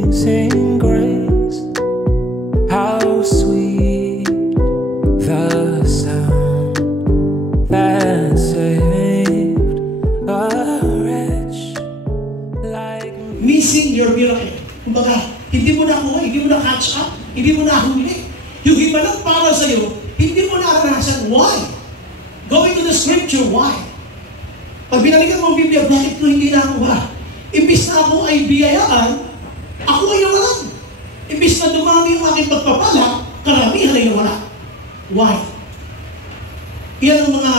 Amazing grace, how sweet the sound that saved a wretch like me. Missing your miracle. Kumbaga, hindi mo nakuha, hindi mo na catch up, hindi mo nahuli. Yung himalang para sa'yo, hindi mo naranasan. Why? Going to the scripture, why? Pag binalikan mo ang Biblia, bakit ko hindi nakuha? Imbis na ako ay biyayaan, ako ay nawalan. Imbis na dumami ang aking pagpapala, karamihan ay nawala. Why? Yan ang mga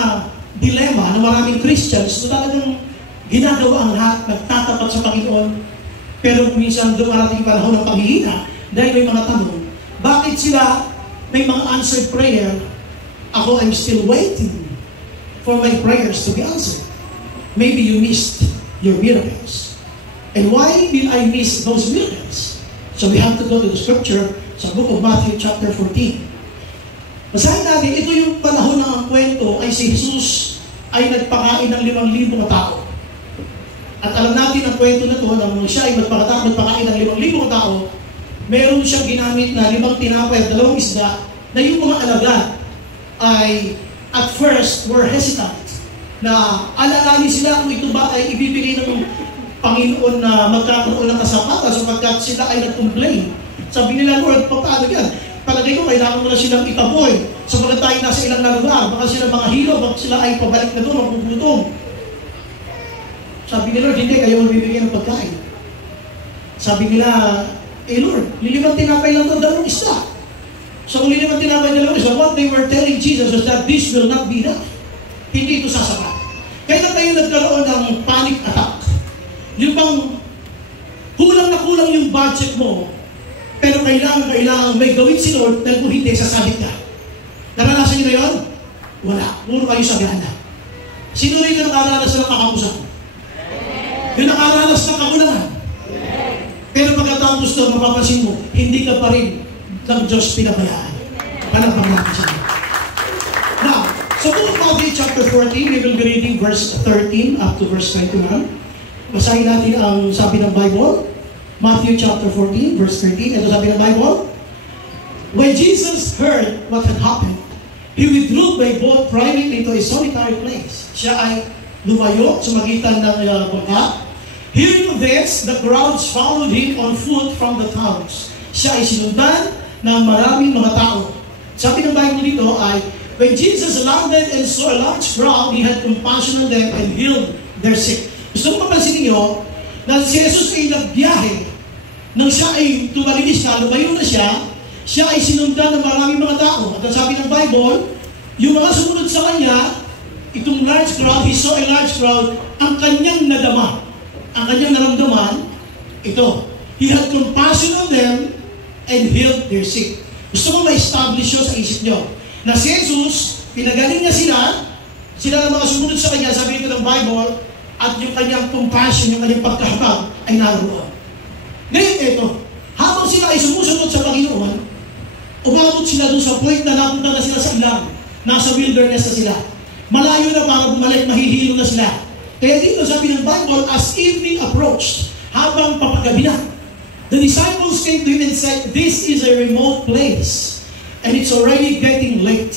dilema ng maraming Christians na talagang ginagawa ang lahat, nagtatapat sa Panginoon, pero minsan dumarating panahon ng paghihina dahil may mga tanong. Bakit sila may mga answered prayer? Ako, I'm still waiting for my prayers to be answered. Maybe you missed your miracles. And why did I miss those miracles? So we have to go to the scripture sa book of Matthew chapter 14. Basahin natin, ito yung panahon ng ang kwento ay si Jesus ay nagpakain ng 5,000 tao. At alam natin ang kwento na ito, nang siya ay magpakain ng 5,000 tao, meron siyang ginamit na 5 tinapay at 2 isda na yung mga alagad ay at first were hesitant na alalahanin sila kung ito ba ay ibibigay ng Panginoon na magkakaroon ng kasapatan sapagkat sila ay nag-complain. Sabi nila, Lord, paano yan? Palagay ko, kailangan mo na silang itaboy sapagkat tayo nasa ilang na lugar. Baka sila mga hilo, baka sila ay pabalik na doon, magpugutom. Sabi nila, Lord, hindi, kayo magbibigay ng pagkain. Sabi nila, Lord, 5 tinapay lang ito, 2 isda. So kung 5 tinapay na 2 isda, what they were telling Jesus was that this will not be enough. Hindi ito sasapat. Kaya tayo nagkaroon ng panic attack. Yung bang kulang na kulang yung budget mo, pero kailangan may gawin si Lord dahil kung hindi, sasabit ka. Naranasan niyo na yun? Wala. Puro kayo sa gana. Sino rin yung nakaranas ng kakapusan? Yung nakaranas ng kakulangan? Pero pagkatapos doon, mapapansin mo, hindi ka pa rin ng Diyos pinabayaan. Panampang natin siya. Now, so kung Matthew chapter 14, we will be reading verse 13 up to verse 21. Basahin natin ang sabi ng Bible. Matthew chapter 14, verse 13. Ito sabi ng Bible. When Jesus heard what had happened, He withdrew by boat privately to a solitary place. Siya ay lumayo sa magitan ng bangka. Hearing of this, the crowds followed Him on foot from the towns. Siya ay sinundan ng maraming mga tao. Sabi ng Bible dito ay, when Jesus landed and saw a large crowd, He had compassion on them and healed their sick. Gusto mo mapansin niyo na si Jesus ay nagbiyahe. Nang siya ay tumalinis na, lumayo na siya ay sinundan ng maraming mga tao. At sabi ng Bible, yung mga sumunod sa Kanya, itong large crowd, He saw a large crowd, ang Kanyang nadama, ang Kanyang naramdaman, ito, He had compassion on them and healed their sick. Gusto mo ma-establish yun sa isip nyo, na si Jesus, pinagaling niya sila na mga sumunod sa Kanya, sabi ito ng Bible, at yung Kanyang compassion, yung Kanyang pagkahabag ay naroon. Ngayon ito, habang sila ay sumusunod sa Panginoon, umabot sila doon sa point na napunta na sila sa ilang, nasa wilderness na sila. Malayo na para bumalik, mahihilo na sila. Kaya dito sabi ng Bible, as evening approached, habang papagabi na, the disciples came to Him and said, this is a remote place, and it's already getting late.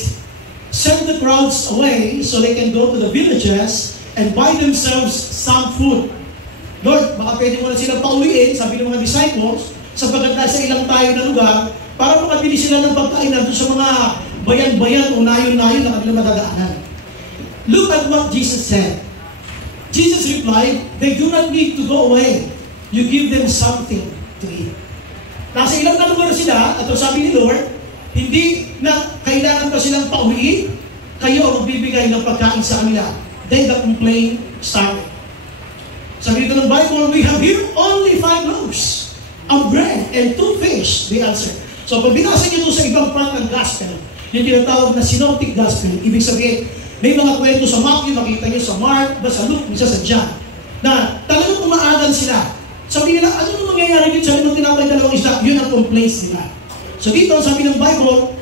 Send the crowds away so they can go to the villages and buy themselves some food. Lord, baka pwede mo na silang pauwiin, sabi ng mga disciples, sapagkat nasa ilang tayo na lugar, para makabili sila ng pagkain na doon sa mga bayan-bayan o nayon-nayon na kanilang madadaanan. Look at what Jesus said. Jesus replied, they do not need to go away. You give them something to eat. Nasa ilang na lugar sila, at sabi ni Lord, hindi na kailangan pa silang pauwiin, kayo ang magbibigay ng pagkain sa kanila. Then the complaint started. Sabi dito ng Bible, we have here only 5 loaves of bread and 2 fish, they answered. So pag binasa niyo sa ibang part ng gospel, yung tinatawag na synoptic gospel, ibig sabihin, may mga kwento sa Matthew, makita niyo sa Mark, sa Luke, minsan sa John, na talagang umaagal sila. Sabi nila, ano nung mangyayari dito? Sabi nung tinapay 2 isda, yun ang complaints nila. So dito, sabi ng Bible,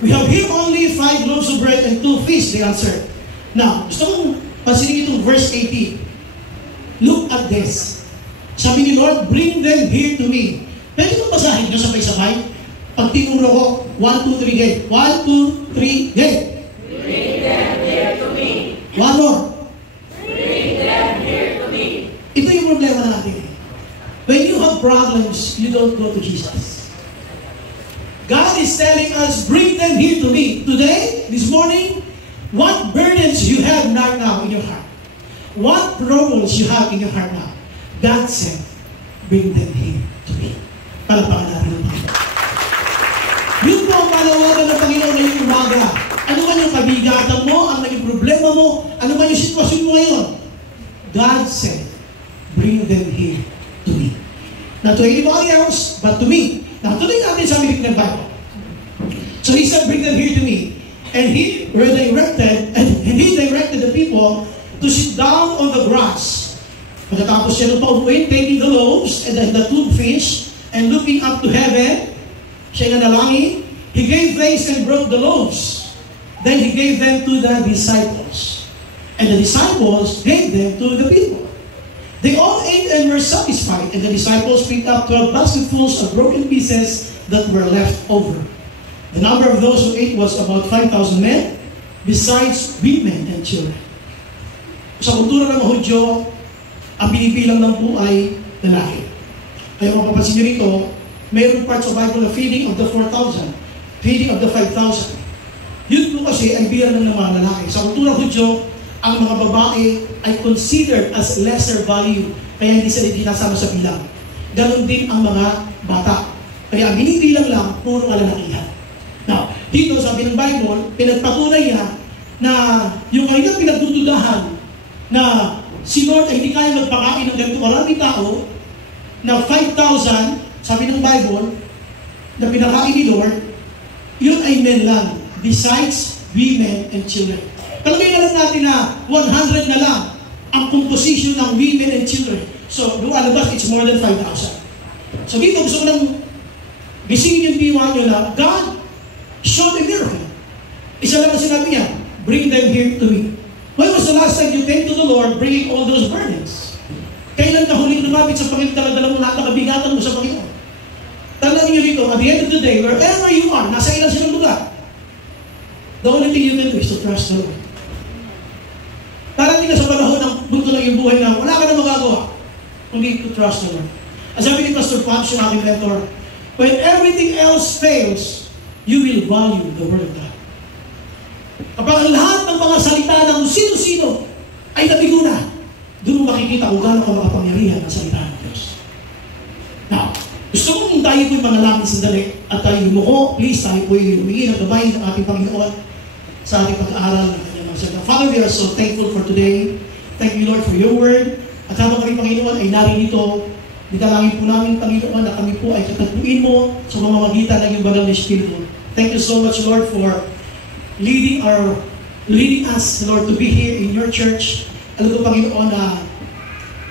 we have here only 5 loaves of bread and 2 fish, they answered. Now, gusto kong pansinin itong verse 18. Look at this. Sabi ni Lord, bring them here to me. Pwede kong basahin nyo sabay-sabay? Pag tinuro ko, 1, 2, 3, game. 1, 2, 3, game. Bring them here to me. One more. Bring them here to me. Ito yung problema natin. When you have problems, you don't go to Jesus. God is telling us, bring them here to me. Today, this morning, what burdens you have right now in your heart? What troubles you have in your heart now? God said, bring them here to me. Palapakan natin ang Panginoon. Yun po ang panawagan ng Panginoon ngayong umaga. Ano man yung kabigatan mo, ang naging problema mo, ano man yung sitwasyon mo ngayon, God said, bring them here to me. Not to anybody else, but to me. Now, tuloy natin sa American Bible. So he said, bring them here to me. And he directed the people to sit down on the grass. Pagkatapos siya nung paupuin, taking the loaves and the 2 fish, and looking up to heaven, siya nanalangin, he gave thanks and broke the loaves. Then he gave them to the disciples. And the disciples gave them to the people. They all ate and were satisfied, and the disciples picked up 12 basketfuls of broken pieces that were left over. The number of those who ate was about 5,000 men, besides women and children. Sa kultura ng mga Hudyo, ang pinipilang lang po ay lalaki. Kaya mapapansin nyo rito, mayroong parts of Bible na feeding of the 4,000, feeding of the 5,000. Yun po kasi ay bilang ng mga lalaki. Sa kultura Hudyo, ang mga babae ay considered as lesser value, kaya hindi sila dinasama sa bilang. Ganon din ang mga bata. Kaya ang binibilang lang, puro kalalakihan. Now, dito sabi ng Bible, pinagpatunay niya na yung kanilang pinagdududahan na si Lord ay hindi kaya magpakain ng ganito maraming tao, na 5,000, sabi ng Bible, na pinakain ni Lord, yun ay men lang, besides women and children. Kalagay na lang natin na 100 na lang ang composition ng women and children. So, doon alabas, it's more than 5,000. So, dito gusto ko lang gisingin yung diwa nyo na God showed a miracle. Isa lang ang sinabi niya, bring them here to me. When was the last time you came to the Lord bringing all those burdens? Kailan ka huling lumapit sa Panginoon, taladala mo lahat ng kabigatan mo sa Panginoon? Tandaan niyo rito, at the end of the day, wherever you are, nasa ilang silang lugar, the only thing you can do is to trust the Lord. Darating ka sa panahon ng bunto ng iyong buhay na wala ka na magagawa, kundi to trust the Lord. As sabi ni Pastor Pabs, yung aking mentor, when everything else fails, you will value the Word of God. Kapag ang lahat ng mga salita ng sino-sino ay nabigo na, doon mo makikita kung gaano ka makapangyarihan ang salita ng Diyos. Now, gusto kong tayo po'y manalangin sandali at tayo yumuko. Please, tayo po'y humingi ng gabay ng ating Panginoon sa ating pag-aaral ng kanyang mga salita. Father, we are so thankful for today. Thank you, Lord, for your word. At habang kami, Panginoon, ay narinito, nitalangin po namin, Panginoon, na kami po ay katagpuin mo sa mamamagitan ng iyong banal na Espiritu. Thank you so much, Lord, for leading us, Lord, to be here in your church. Alam ko, Panginoon, na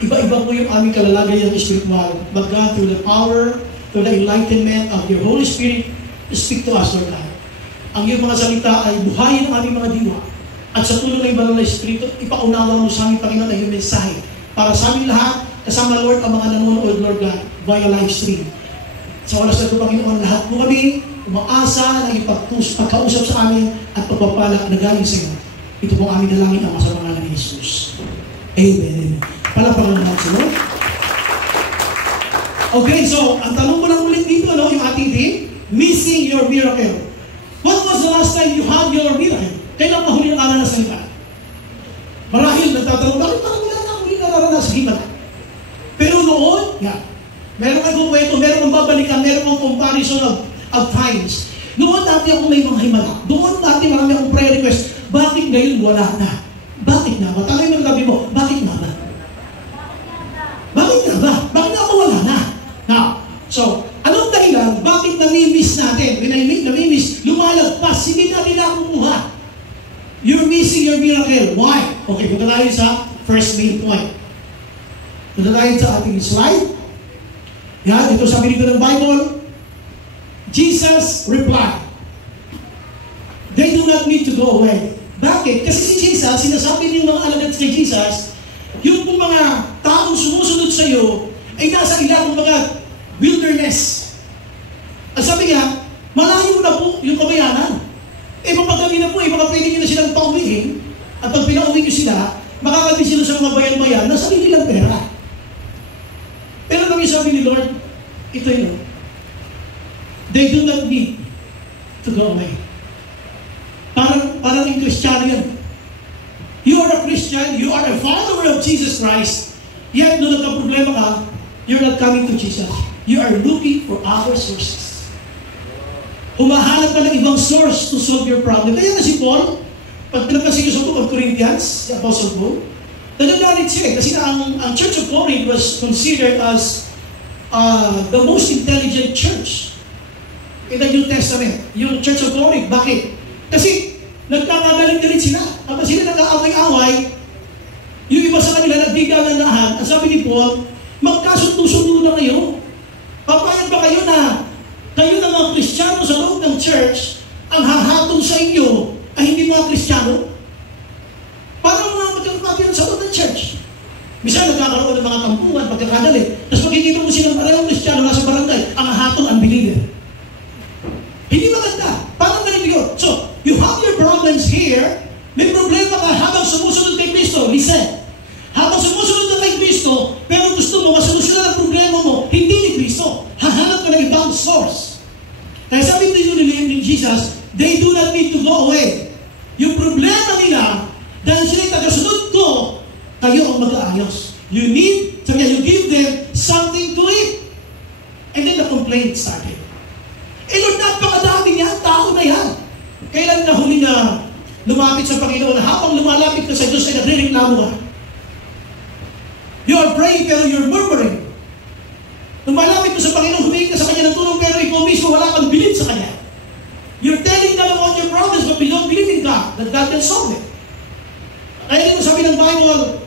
iba-iba po yung aming kalalagayan spiritual. But God, through the power, through the enlightenment of your Holy Spirit, speak to us, Lord God. Ang iyong mga salita ay buhayin ang aming mga diwa. At sa tulong ng banal na Espiritu, ipaunawa mo sa aming, Panginoon, na iyong mensahe. Para sa aming lahat, kasama, Lord, ang mga nanonood, Lord God, via live stream. Sa oras na ito, Panginoon, lahat po kami umaasa na pagkausap sa amin at pagpapalak na galing sa iyo. Ito po aming dalangin ang sa pangalan ni Jesus. Amen. Palapakan naman sa Lord. Okay, so, ang tanong ko lang ulit dito, yung ating team, missing your miracle. What was the last time you had your miracle? Kailan pa huli ang naranasan ka? Marahil, nagtatanong, bakit parang wala na huli naranasan ka? Pero noon, meron kang kwento, meron kang babalikan, meron kang comparison of times. Noon dati ako may mga himala. Doon dati marami akong prayer request. Bakit ngayon wala na? Bakit na ba? Tanay mo sabi mo, bakit na ba? Bakit na ba? Bakit na ako wala na? Now, so, anong dahilan? Bakit nami-miss natin? When I nami-miss, lumalagpas, hindi natin nakukuha. You're missing your miracle. Why? Okay, punta tayo sa first main point. Punta tayo sa ating slide. Yan, ito sabi dito ng Bible. Jesus replied, they do not need to go away. Bakit? Kasi si Jesus, sinasabi ng mga alagad kay Jesus, yung mga taong sumusunod sa iyo, ay nasa ilang mga wilderness. At sabi niya, malayo na po yung kabayanan. Mapagkami na po, baka pwede nyo na silang pauwiin. At pag pinauwi nyo sila, makakabit sila sa mga bayan-bayan na sarili nilang pera. Pero kami sabi ni Lord, ito yun. They do not need to go away. Parang yung Kristiyano yan. You are a Christian, you are a follower of Jesus Christ, yet nung nagka-problema ka, you're not coming to Jesus. You are looking for other sources. Humahanap ka ng ibang source to solve your problem. Kaya na si Paul, pag pinagkasiyo sa book of Corinthians, si Apostle Paul, nagagalit siya kasi ang Church of Corinth was considered as the most intelligent church in the New Testament. Yung Church of Corinth. Bakit? Kasi nagkakagalit-galit sila. Kapag sila nagkaaway-away, yung iba sa kanila nagbigalandahan. Ang sabi ni Paul, magkasundo-sundo na kayo. Papayag ba kayo na kayo na mga Kristiyano sa loob ng church, ang hahatong sa inyo ay hindi mga Kristiyano? Parang mga magkakapilan sa loob ng church. Minsan nagkakaroon ng mga tampuhan, pagkakadali. Tapos makikita mo silang parehong Kristiyano nasa barangay, ang hahatong unbeliever. Hindi maganda. Parang ganito yun. So, you have your problems here. May problema ka habang sumusunod kay Kristo. Listen. Habang sumusunod ka kay Kristo, pero gusto mo masolusyonan ang problema mo, hindi ni Kristo. Hahanap ka ng ibang source. Kaya sabi ni Jesus, they do not need to go away. Yung problema nila, dahil sila'y tagasunod ko, kayo ang mag-aayos. You need, sabi niya, you give them something to eat. And then the complaint started. Lord, napakadami niya, tao na yan. Kailan na huli na lumapit sa Panginoon na habang lumalapit ka sa Diyos ay nagre-reklamo ka? You are praying pero you're murmuring. Lumalapit ka sa Panginoon, humingi ka sa Kanya ng tulong pero ikaw mismo wala kang bilid sa Kanya. You're telling God about your problems but we don't believe in God that God can solve it. Kaya dito sabi ng Bible,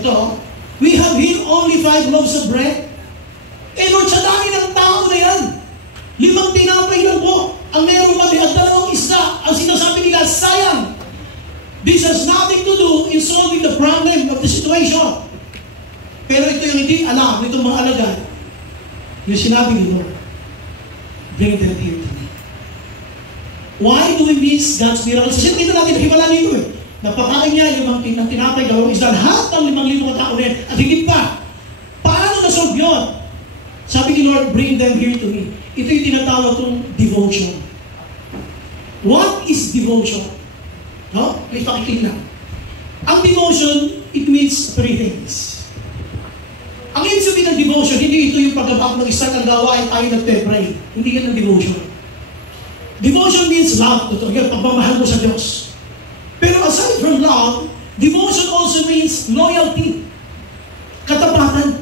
ito, we have here only 5 loaves of bread. Lord, sa dami ng tao na yan, 5 tinapay lang po ang meron kami at 2 isda. Ang sinasabi nila, sayang. This has nothing to do in solving the problem of the situation. Pero ito yung hindi alam nitong mga alagad. Yung sinabi ni Lord, bring them here to me. Why do we miss God's miracles? Kasi dito natin himala nito eh. Napakain niya 5 tinapay, 2 isda, lahat ng 5,000 tao rin. At higit pa, paano na-solve yun? Sabi ni Lord, bring them here to me. Ito yung tinatawag kong devotion. What is devotion? No? May pakikinig lang. Ang devotion, it means 3 things. Ang ibig sabihin ng devotion, hindi ito yung pagkabak ng isang gawain tayo nagpe-pray. Hindi yan ang devotion. Devotion means love. Ito yung pagmamahal mo sa Diyos. Pero aside from love, devotion also means loyalty. Katapatan.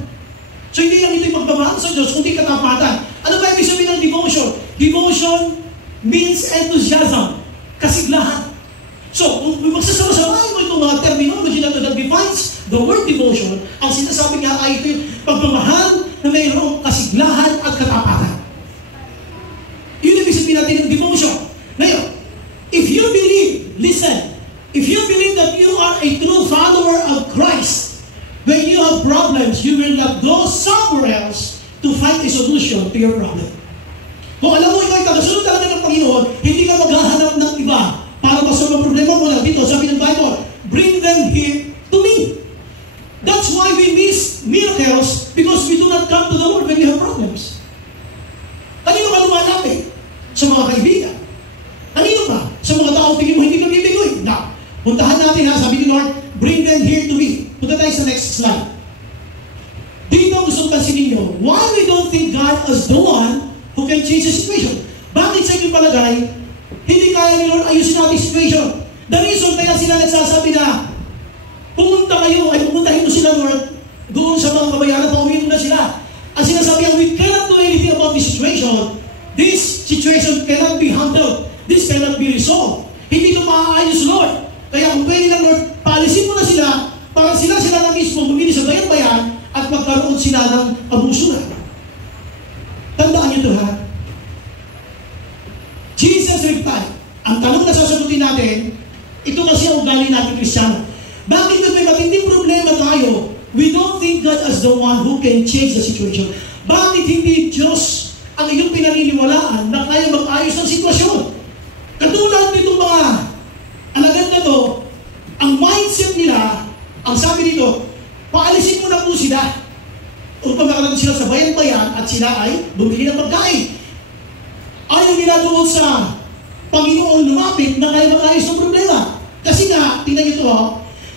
So hindi lang ito yung pagmamahal sa Diyos, kundi katapatan. Ano ba ibig sabihin ng devotion? Devotion means enthusiasm. Kasiglahan. So, kung magsasama-samahin mo itong mga terminology na that defines the word devotion, ang sinasabi nga ay ito yung pagmamahal na mayroong kasiglahan at katapatan. Yun ibig sabihin natin ng devotion. Ngayon, if you believe, listen, if you believe that you are a true follower of Christ, when you have problems, you will not go somewhere else to find a solution to your problem. Kung alam mo, ikaw ay tagasunod talaga ng Panginoon, hindi ka maghahanap ng iba para masolve ang problema mo na dito. Sabi ng Bible, bring them here to me. That's why we miss miracles because we do not come to the Lord when we have problems. Kanino ka lumalapit? Sa mga kaibigan. Kanino ka? Sa mga tao tingin mo hindi ka bibigoy. Now, puntahan natin ha, sabi ni Lord, bring them here to me. Punta tayo sa next slide. Dito gusto kong pansinin nyo, why we don't think God as the one who can change the situation? Bakit sa inyong palagay, hindi kaya ni Lord ayusin natin situation? The reason kaya sila nagsasabi na, pumunta kayo, ay pumuntahin mo sila Lord, doon sa mga kabayaran, pauwiin mo na sila. Ang sinasabi ang, we cannot do anything about this situation. This situation cannot be handled. This cannot be resolved. Hindi ito maaayos, Lord. Kaya kung pwede na, Lord, paalisin mo na sila para sila na mismo bumili sa bayan-bayan at magkaroon sila ng abuso na. Tandaan niyo ito, ha? Jesus replied. Ang tanong na sasagutin natin, ito kasi ang ugali natin Kristiyano. Bakit may matinding problema tayo, we don't think God as the one who can change the situation? Bakit hindi Diyos ang iyong pinaniniwalaan na kaya mag-ayos ng sitwasyon? Katulad nitong mga alagad na to, ang mindset nila, ang sabi dito, paalisin mo na po sila upang makarating sila sa bayan-bayan at sila ay bumili ng pagkain. Ayaw nila doon sa Panginoon lumapit na kaya mag-ayos ng problema. Kasi nga, tingnan nyo ito,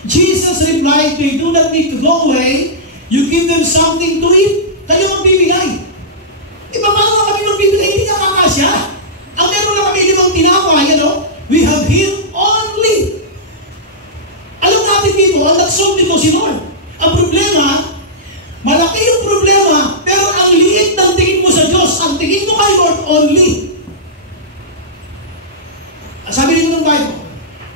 Jesus replied, they do not need to go away. You give them something to eat. Kayo magbibigay. Paano kami magbibigay? Hindi niya kakasya. Ang meron na kami limang tinapay, we have here only. Alam natin dito, ang nag-solve dito si Lord. Ang problema, malaki yung problema, pero ang liit ng tingin mo sa Diyos, ang tingin mo kay Lord only. Sabi dito ng Bible,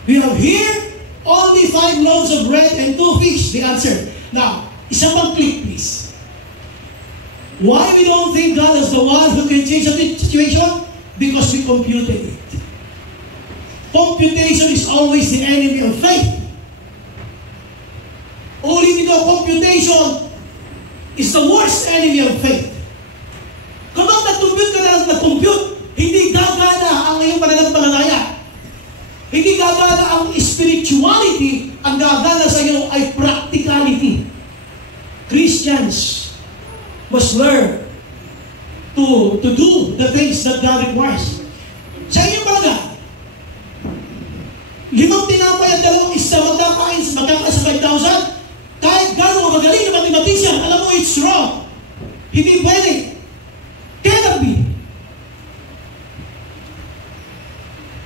we have here only 5 loaves of bread and 2 fish. The answer. Now, isa pang click please. Why we don't think God is the one who can change the situation? Because we computed it. Computation is always the enemy of faith. Ulitin ko, computation is the worst enemy of faith. Kapag nag-compute ka na nag-compute, hindi gagana ang iyong pananampalataya. Hindi gagana ang spirituality, ang gagana sa iyo ay practicality. Christians must learn to do the things that God requires. Sa inyong palagay, 5 tinapay at 2 isda magkakain sa 5,000, kahit gano'n magaling na mathematician, alam mo it's wrong. Hindi pwede. Cannot be.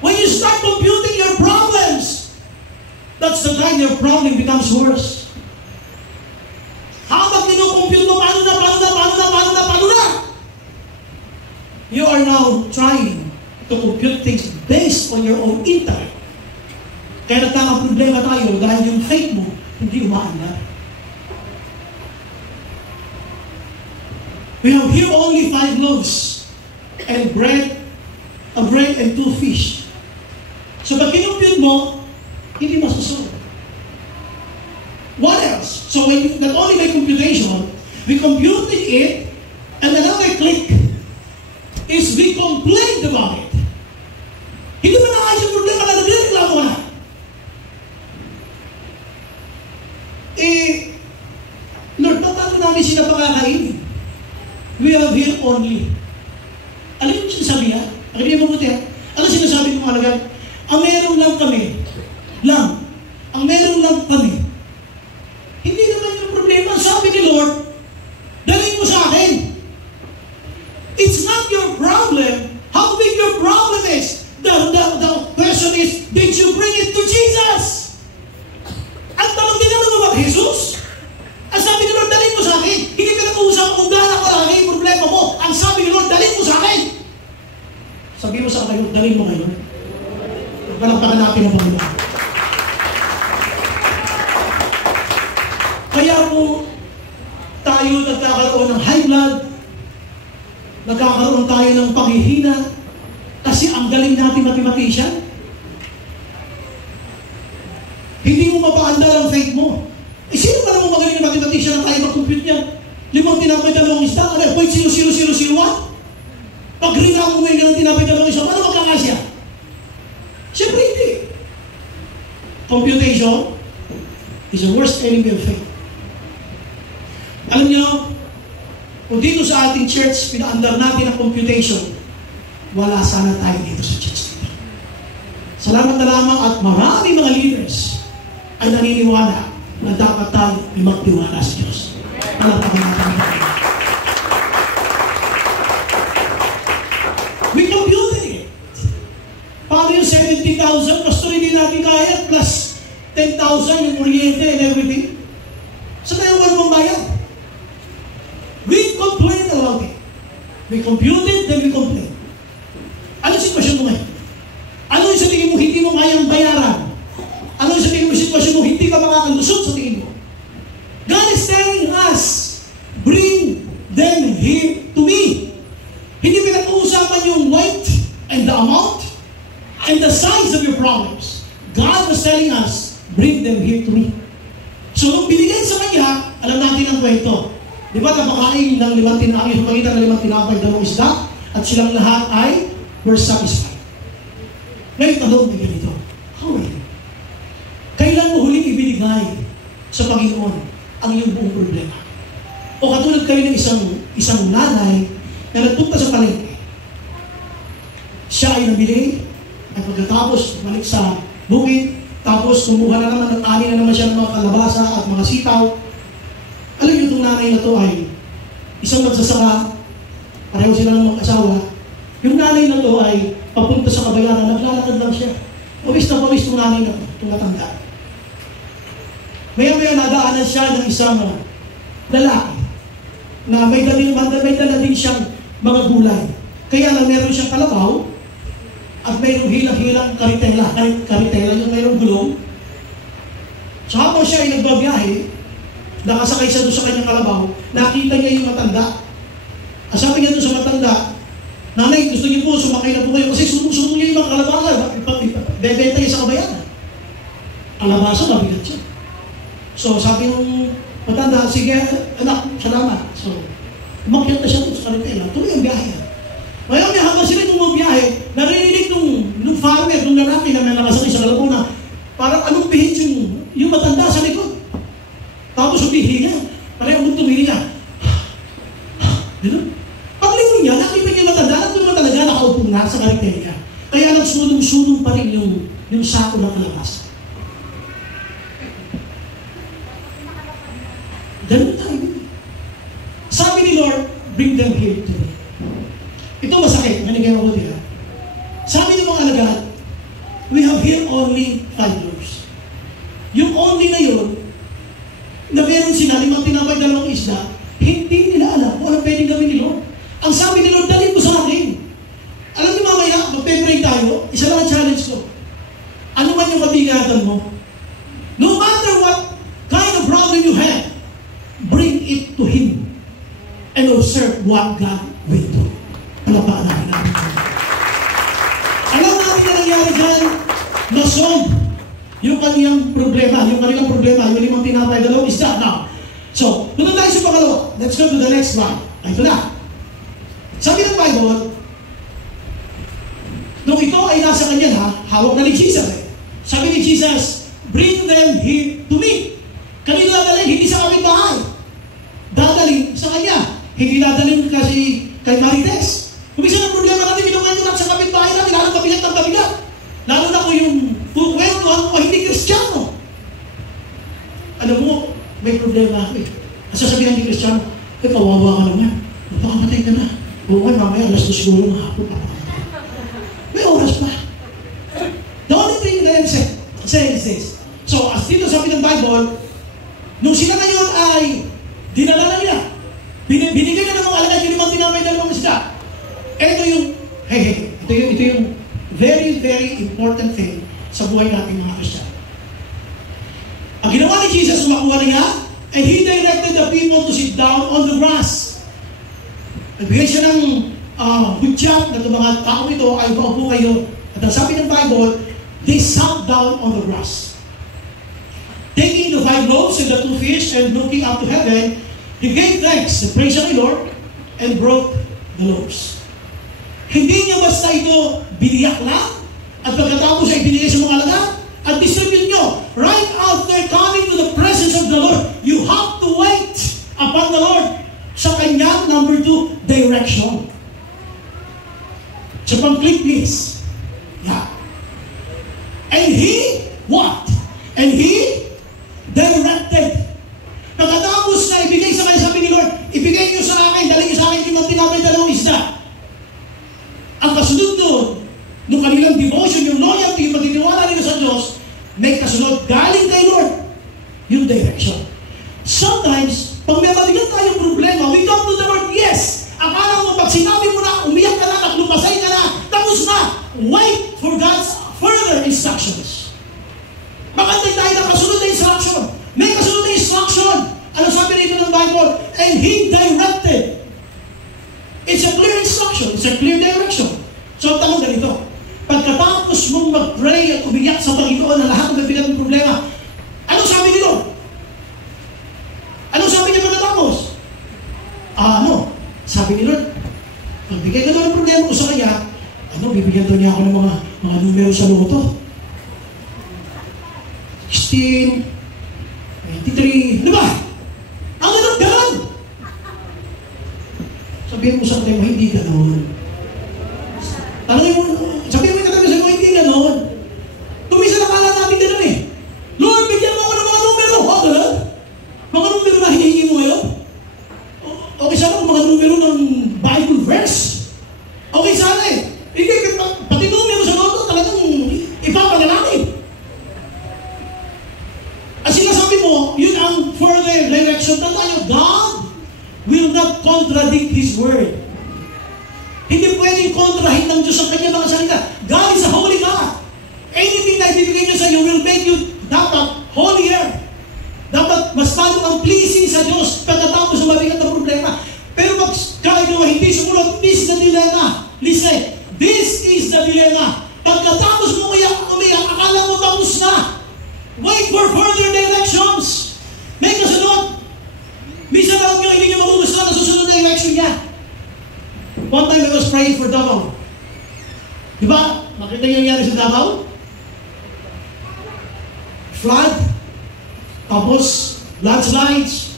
When you start computing your problems, that's the time your problem becomes worse. Habang kinukompute mo, paano na? You are now trying to compute things based on your own intellect. Kaya nagkakaproblema tayo dahil yung faith mo, hindi umaandar. We have here only 5 loaves and bread and 2 fish. So pag kinumpute mo, hindi masusunod. What else? So not only by computation, we computed it, and another click is we complained about it. Hindi ba naayos yung problema na nagreklamo ka na? Lord, paano namin sila pakakainin? We have here only. Alam yung sinasabi niya? Akitin mo mabuti ha? Ano sinasabi ng mga alagad? Ang meron lang kami. Ang meron lang kami. Hindi naman yung problema. Sabi ni Lord, dalhin mo sa akin. It's not your problem how big your problem is. The question is, did you bring it to Jesus? At tanong din naman mo ba, Jesus? Ang sabi ni Lord, dalhin mo sa akin. Hindi ka nag-uusap kung gano'n kalaki yung problema mo. Ang sabi ni Lord, dalhin mo sa akin. Sabi mo sa kayo, dalhin mo ngayon. Palagpakan natin ang Panginoon. Kaya po tayo nagkakaroon ng high blood, nagkakaroon tayo ng panghihina, kasi ang galing natin mathematician. Hindi mo mapaandar ang faith mo. Sino pa naman magaling na mathematician na kaya mag-compute niya? 5 tinapay 2 isda, 0.00001? Pag rinang mo ngayon ng tinapay 2 isda, paano magkakasya? Siyempre hindi. Computation is the worst enemy of faith. Alam niyo, kung dito sa ating church, pinaandar natin ang computation, wala sana tayo dito sa church. Salamat na lamang at maraming mga leaders ay naniniwala na dapat tayo ay magtiwala sa Diyos. Palagpakan natin. We computed it. Paano yung 70,000? Pastor, hindi natin kaya. Plus 10,000 yung kuryente and everything. So tayo mong bayad. We complained about it. We computed, then we complained. Ano yung sitwasyon mo ngayon? Ano yung sa tingin mo hindi mo kayang bayaran? Ano yung sa tingin mo sitwasyon mo hindi ka makakalusot sa tingin mo? God is telling us, bring them here to me. Hindi pinag-uusapan yung weight and the amount and the size of your problems. God was telling us, bring them here to me. So nung binigay sa kanya, alam natin ang isang kwento. Di ba napakain ng 5 tinapay, yung pagitan ng 5 tinapay, 2 isda, at silang lahat ay were satisfied. Ngayon tanong na ganito, how are you? Kailan mo huling ibinigay sa Panginoon ang iyong buong problema? O katulad kayo ng isang nanay na nagpunta sa palengke. Siya ay nabili at pagkatapos balik sa bukid, tapos kumuha na naman ng ani na naman siya ng mga kalabasa at mga sitaw. Alam niyo itong nanay na to ay isang magsasaka, pareho sila ng mag-asawa. Yung nanay na to ay papunta sa kabayanan, naglalakad lang siya. Pawis na pawis itong nanay na to, itong matanda. Maya-maya nadaanan siya ng isang lalaki na may dala din siyang mga gulay. Kaya lang meron siyang kalabaw at mayroong hilang-hilang karitela yung mayroong gulong. So habang siya ay nagbabiyahe, nakasakay siya doon sa kanyang kalabaw, nakita niya yung matanda. Sabi niya doon sa matanda, nanay, gusto niyo po, sumakay na po kayo kasi sumo niyo yung mga kalabasa, bebenta niya sa kabayanan. Kalabasa, mabigat siya. So sabi ng matanda, sige anak, salamat. So umakyat na siya doon sa karitela, tuloy ang biyahe. Ngayon niya, habang sila bumabiyahe, naririnig nung farmer, nung lalaki na may nakasakay sa kalabaw na parang anong pihit yung matanda sa likod. Tapos humihinga, parang ang tumihinga. Ganun. Paglingon niya, nakita niya matanda, at yung matanda nakaupo na sa karitela. Kaya nagsulong-sulong pa rin yung sako ng kalabasa. Ganun tayo. Sabi ni Lord, bring them here to me. Ito masakit, nanigyan ako nila. Sabi ng mga alagad, we have here only 5 loaves. Yung only na yun, na meron sila 5 tinapay, 2 isda, hindi nila alam kung ano pwedeng gawin ni Lord. Ang sabi ni Lord, dalhin mo sa akin. Alam niyo mamaya, magpe-pray tayo, isa lang ang challenge ko. Ano man yung kabigatan mo, no matter what kind of problem you have, bring it to Him and observe what God will do. Palapakan natin. Alam natin na nangyari dyan, na-solve yung kanilang problema, yung 5 tinapay, 2 isda. Now, so, punta tayo sa pangalawa. Let's go to the next one. Ito na. Sabi ng Bible, nung ito ay nasa kanya, hawak na ni Jesus. Sabi ni Jesus, bring them here to me. Kanino dadalhin? Hindi sa kapitbahay. Dadalhin sa kanya. Hindi dadalhin kasi kay Marites. Kung isa ng problema natin, binukwento natin sa kapitbahay natin, lalo kabigat ng kabigat. Lalo na kung yung kwentuhan mo hindi Kristiyano. Alam mo, may problema ako eh. Sasabihan ni Kristiyano, kawawa ka naman. Mapakamatay ka na. Oo nga, mamaya, alas 2 siguro ng hapon. May oras pa. The only thing that I'm saying is this. So, as dito sabi ng Bible, nung sila ngayon ay dinala na nila, binigay na ng mga alagad yung 5 tinapay, 2 isda. Ito yung, ito yung very, very important thing sa buhay natin mga Kristiyano. Ang ginawa ni Jesus, makuha niya, and He directed the people to sit down on the grass. Nagbigay siya ng hudyat na mga tao ito ay paupo kayo. At ang sabi ng Bible, they sat down on the grass. Taking the 5 loaves and the 2 fish and looking up to heaven, He gave thanks, the praise of the Lord, and broke the loaves. Hindi niya basta ito biniyak lang at pagkatapos ay binigay sa mga alagad at distribute nyo. Right after coming to the presence of the Lord, you have to wait upon the Lord sa kanyang number 2, direction. So pang-click please. Yeah. And He, what? And He directed. Pagkatapos na ibigay sa kanya, sabi ni Lord, ibigay niyo sa akin, dali niyo sa akin 5 tinapay, 2 isda. Ang kasunod doon, nung kanilang devotion, yung loyalty, yung magtitiwala nila sa Diyos, may kasunod galing kay Lord, yung direction. Sometimes, pag may mabigat tayong problema, we come to the Lord, yes. Akala mo, pag sinabi mo na, umiyak ka na, at lumasay ka na, tapos na, wait for God's further instructions. Makantay tayo ng kasunod na instruction. May kasunod na instruction. Ano sabi rito ng Bible? And He directed. It's a clear instruction. It's a clear direction. So, ang tanong ganito. Pagkatapos mong mag-pray at umiyak sa Panginoon na lahat ng mabigat ng problema, ano sabi ni Lord? Ano sabi niya pagkatapos? Sabi ni Lord, pagbigay ka daw ng problema ko sa kanya, bibigyan daw niya ako ng mga numero sa loto. 16, 23, di ba? Ang ganun! Sabihin mo sa kanya mo, hindi ganun. Tanongin mo, sabihin mo yung katabi sa mo, hindi ganun. Tumisa na kala natin ganun eh. Lord, bigyan mo ako ng mga numero. Ganun? Mga numero na hinihingi mo ngayon? Okay sana kung mga numero ng Bible verse. Okay sana eh. Hindi, pati numero sa loto talagang ipapanalangin. At sinasabi mo, yun ang further direction. Tandaan nyo, God will not contradict His word. Hindi pwedeng kontrahin ng Diyos ang kanya mga salita. God is a holy God. Anything na ibibigay niyo sa iyo will make you dapat holier. Dapat mas paano ang pleasing sa Diyos pagkatapos sa mabigat na problema. Pero pag kahit naman hindi sumunod, this is the dilemma. Listen, this is the dilemma. Pagkatapos mo umiyak, akala mo tapos na. Wait for further directions. May kasunod. Minsan lang nyo, hindi nyo magugustuhan na susunod na election niya. One time I was praying for Davao. Diba? Makita nyo nangyari sa Davao? Flood. Tapos, landslides.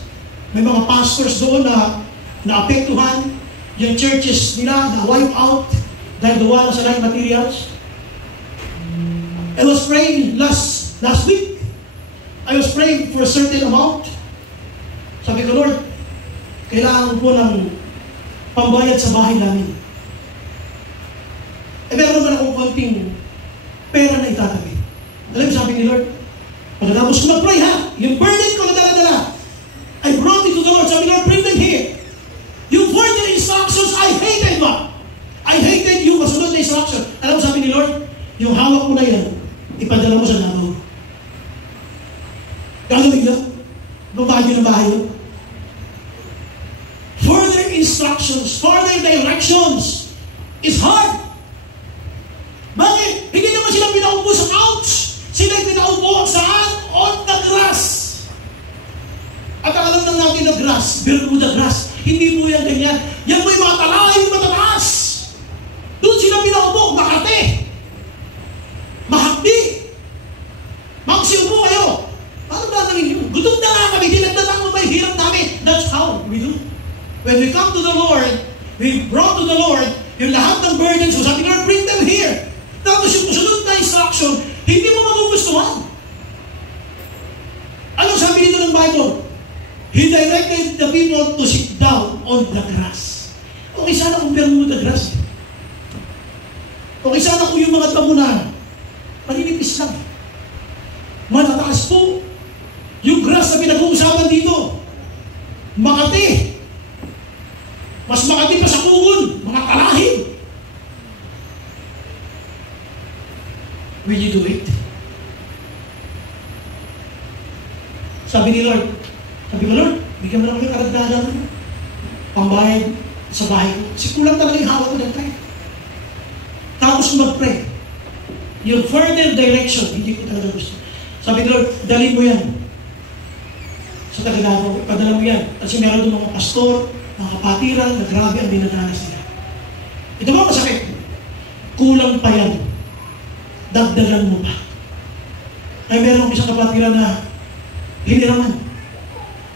May mga pastors doon na naapektuhan. Yung churches nila na-wipe out dahil duwa sa light materials. I was praying last week. I was praying for a certain amount. Sabi ko, Lord, kailangan ko ng pambayad sa bahay namin. Meron naman akong konting pera na itatabi. Alam mo, sabi ni Lord, pagkatapos ko mag-pray ha, yung burden ko na dala-dala, I brought it to the Lord. Sabi ni Lord, bring them here. Yung further instructions, I hated ba? I hated yung kasunod na instruction. Alam mo, sabi ni Lord, yung hawak mo na yan, ipadala mo sa Davao. Gagawin lang. Babahay nyo ng bahay yun. Further instructions, further directions is hard. Bakit? Hindi naman sila pinaupo sa couch. Sila pinaupo saan? On the grass. At alam lang natin na grass, Bermuda grass. Hindi po yan ganyan. Yan po yung mga talayo matataas. Doon sila pinaupo, Makati. Mahakdi. Magsiupo kayo. Paano ba namin yun? Gutom na nga kami, dinagdagan mo ba yung hirap namin? That's how we do. When we come to the Lord, we brought to the Lord yung lahat ng burdens. So sabi Lord, bring them here. Tapos yung sunod na instruction, hindi mo magugustuhan. Anong sabi dito ng Bible? He directed the people to sit down on the grass. Okay, sana kung Bermuda grass. Okay, sana kung yung mga damo na paninipis lang. Matataas po. Yung grass na pinag-uusapan dito, Makati. Mas Makati pa sa Kugon, mga kalahib. Will you do it? Sabi ni Lord, sabi ko, Lord, bigyan mo lang yung karagdagan mo. Pambayad sa bahay ko. Kasi kulang talaga yung hawak ko ng time. Tapos mag-pray. Yung further direction, hindi ko talaga gusto. Sabi ni Lord, dalhin mo yan. Sa Tagalog, ipadala mo yan. Kasi meron doon mga pastor, mga kapatiran, na grabe ang dinadanas nila. Ito ba masakit? Kulang pa yan. Dagdagan mo pa. Ay meron akong isang kapatiran na hiniraman.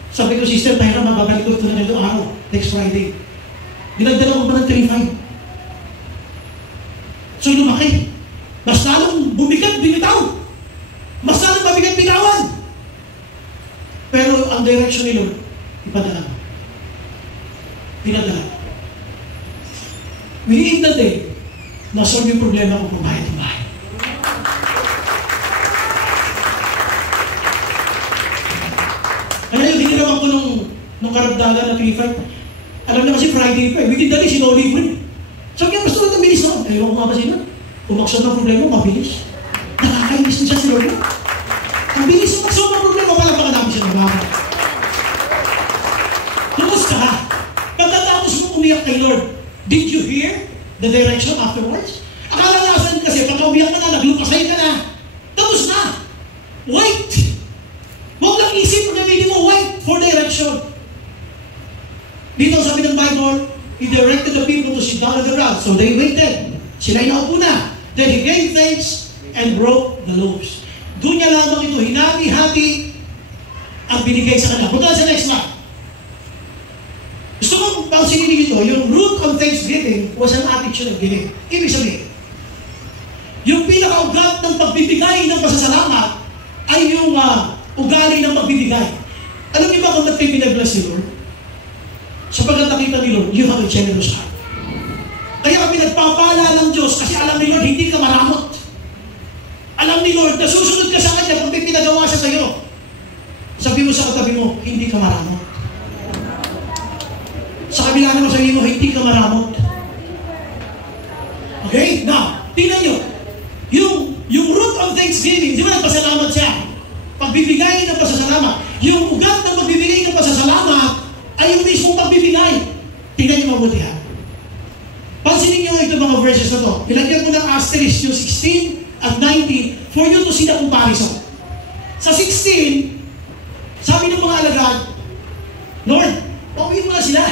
Sabi ko, Sister, tayo na mababalik ko ito na nito araw, next Friday. Dinagdagan ko pa ng 3-5. So lumaki. Mas lalong bumigat, binitaw. Mas lalong mabigat, bitawan. Pero ang direction ni Lord, ipadala. Pinadala. We need the day na solve yung problema kung pambayad ng bahay. Kaya yung hiniraman ko nung karagdagan na 3-5, alam na kasi Friday pa eh. Within the day, sinuli ko rin. Sabi nga, basta ang bilis na. Ayaw ko nga ba sila? Umaksan ng problema, mabilis. Nakakainis na siya si Lord. Ang bilis umaksan ng problema, pala namin siya nabaga. Tumus ka ha. Pagkatapos mo umiyak kay Lord, did you hear the direction afterwards? Akala nasan kasi, pagka umiyak ka na, naglupasay ka na. Tapos na. Wait. Huwag lang isip, gamitin mo, wait for direction. Dito sabi ng Bible, He directed the people to sit down on the ground. So they waited. Sila'y naupo na. Then He gave thanks and broke the loaves. Doon niya lamang ito, hinati-hati ang binigay sa kanila. Punta sa next slide. Gusto kong pansinin ito, yung root of thanksgiving was an attitude of giving. Ibig sabihin, yung pinaka-ugat ng pagbibigay ng pasasalamat ay yung ugali ng pagbibigay. Alam niyo ba kung ba't kayo pinabless ni Lord? Sapagkat nakita ni Lord, you have a generous heart. Kaya kami nagpapala ng Diyos kasi alam ni Lord, hindi ka maramot. Alam ni Lord, na susunod ka sa Kanya kung may pinagawa siya sa iyo. Sabi mo sa katabi mo, hindi ka maramot. Sa kabila naman sabihin mo, hindi ka maramot. Okay? Now, tingnan nyo. Yung root of thanksgiving, di ba nagpasalamat siya? Pagbibigay ng pasasalamat. Yung ugat ng pagbibigay ng pasasalamat ay yung mismong pagbibigay. Tingnan nyo mabuti ha. Pansinin nyo ito mga verses na to. Ilagyan ko ng asterisk yung 16 at 19 for you to see the comparison. Sa 16, sabi ng mga alagad, Lord, pauwiin mo na sila.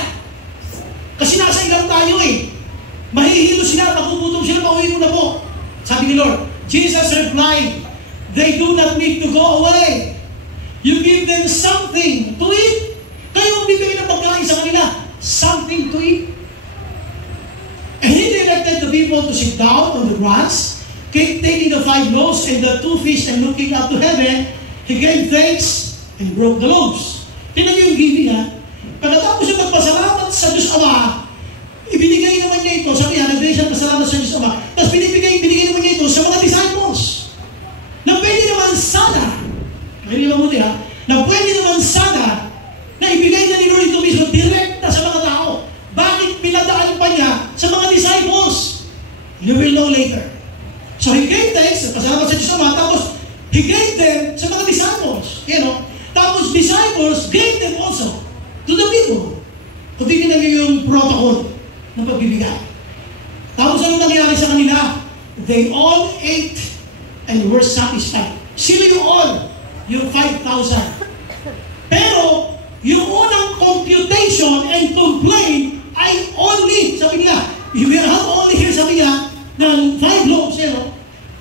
Kasi nasa ilang tayo eh. Mahihilo sila, magugutom sila, pauwiin mo na po. Sabi ni Lord, Jesus replied, they do not need to go away. You give them something to eat. Kayo ang bibigyan ng pagkain sa kanila. Something to eat. And He directed the people to sit down on the grass, taking the 5 loaves and the 2 fish and looking up to heaven, He gave thanks and broke the loaves. Tingnan niyo yung giving ha. Pagkatapos yung magpasalamat sa Diyos Ama, ibinigay naman niya ito, sabi niya, nagbigay siya pasalamat sa Diyos Ama, tapos binigay naman niya ito sa mga disciples. Na pwede naman sana, hindi mabuti ha, na pwede naman sana na ibigay na ni Lord ito mismo direkta sa mga tao. Bakit pinadaan pa niya sa mga disciples? You will know later. So He gave thanks, pasalamat sa Diyos Ama, tapos He gave them sa mga disciples. You know? Tapos disciples gave them also to the people. Kung tingnan niyo yung protocol ng pagbibigay. Tapos ano nangyari sa kanila? They all ate and were satisfied. Sino yung all? Yung 5,000. Pero, yung unang computation and complaint ay only, sabi nila, you will have only here, sabi niya, ng 5 loaves, you know?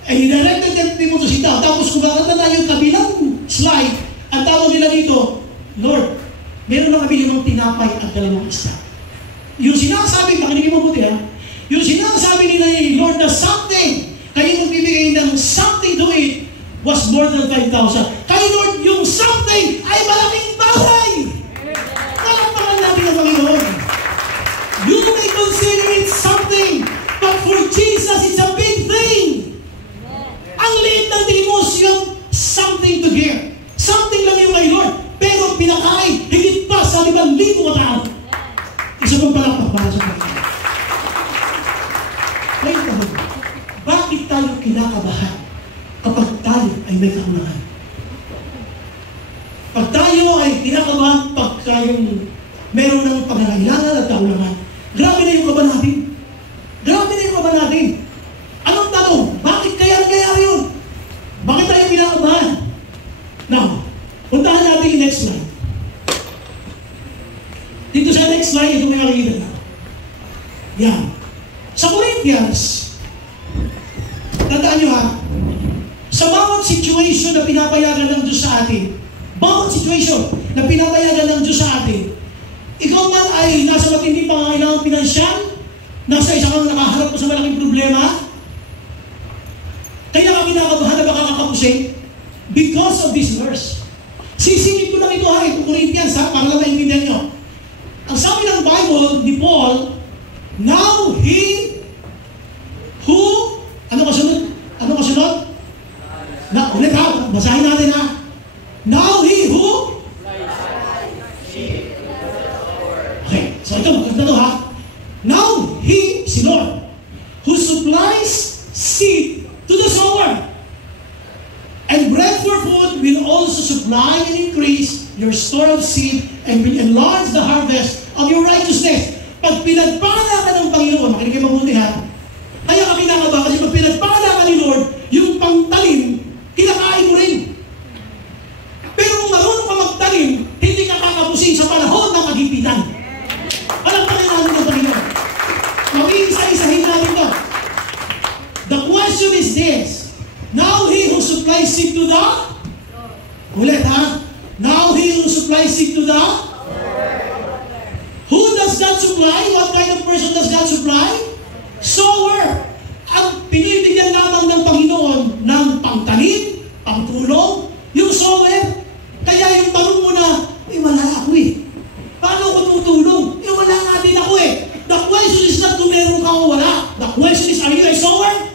And He directed them people to sit down. Tapos kung bakit na yung kabilang slide, ang tawag nila dito, Lord, meron na kami 5 tinapay at 2 isda. Yung sinasabi, makinig mo buti ha, yung sinasabi nila ni Lord na something, kayo magbibigay ng something to eat, was more than 5,000. Kaya Lord, yung something ay malaking bagay. Palakpakan natin ang Panginoon. You may consider it something, but for Jesus, it's a big thing. Ang liit ng dimos yung something to give. Something lang yung kay Lord, pero pinakain, higit pa sa 5,000 katao. Isa pang palakpak para sa Panginoon. Ngayon naman, bakit tayo kinakabahan kapag tayo ay may kakulangan? Pag tayo ay kinakabahan pag tayong meron ng pangangailangan at kakulangan, grabe na yung kaba natin. Grabe na yung kaba natin. Anong tanong? Bakit kaya nangyayari yun? Bakit tayo kinakabahan? Now, puntahan natin yung next slide. Dito sa next slide, ito may makikita na. Yan. Sa Corinthians, tandaan nyo ha, sa bawat situation na pinapayagan ng Diyos sa atin, bawat situation na pinapayagan ng Diyos sa atin, ikaw man ay nasa matinding pangangailangan pinansyal, nasa isa kang nakaharap mo sa malaking problema, kaya ka kinakabahan na baka kakapusin because of this verse. Sisingin ko lang ito ha, ito Corinthians ha, para lang maintindihan nyo. Ang sabi ng Bible ni Paul, now he who, ano kasunod? Ulit ha, basahin natin ha. Now he who? Okay, so ito, maganda to ha. Now he, si Lord, who supplies seed to the sower and bread for food will also supply and increase your store of seed and will enlarge the harvest of your righteousness. Pag pinagpala ka ng Panginoon, makinig kayo mabuti ha, kaya ka kinakaba kasi pag pinagpala ka ni Lord, yung pangtalim, kinakain mo rin. Pero kung marunong ka magtanim, hindi ka kakapusin sa panahon ng kagipitan. Alam pa rin natin ng Panginoon. is this. Now he who supplies seed to the, ulit ha? Now he who supplies seed to the, who does God supply? What kind of person does God supply? Sower. Ang pinibigyan lamang ng Panginoon ng pangtanim, pangtulong, yung sower. Kaya yung tanong mo na, wala ako eh. Paano ko tutulong? Wala nga din ako eh. The question is not kung meron ka o wala. The question is, are you a sower?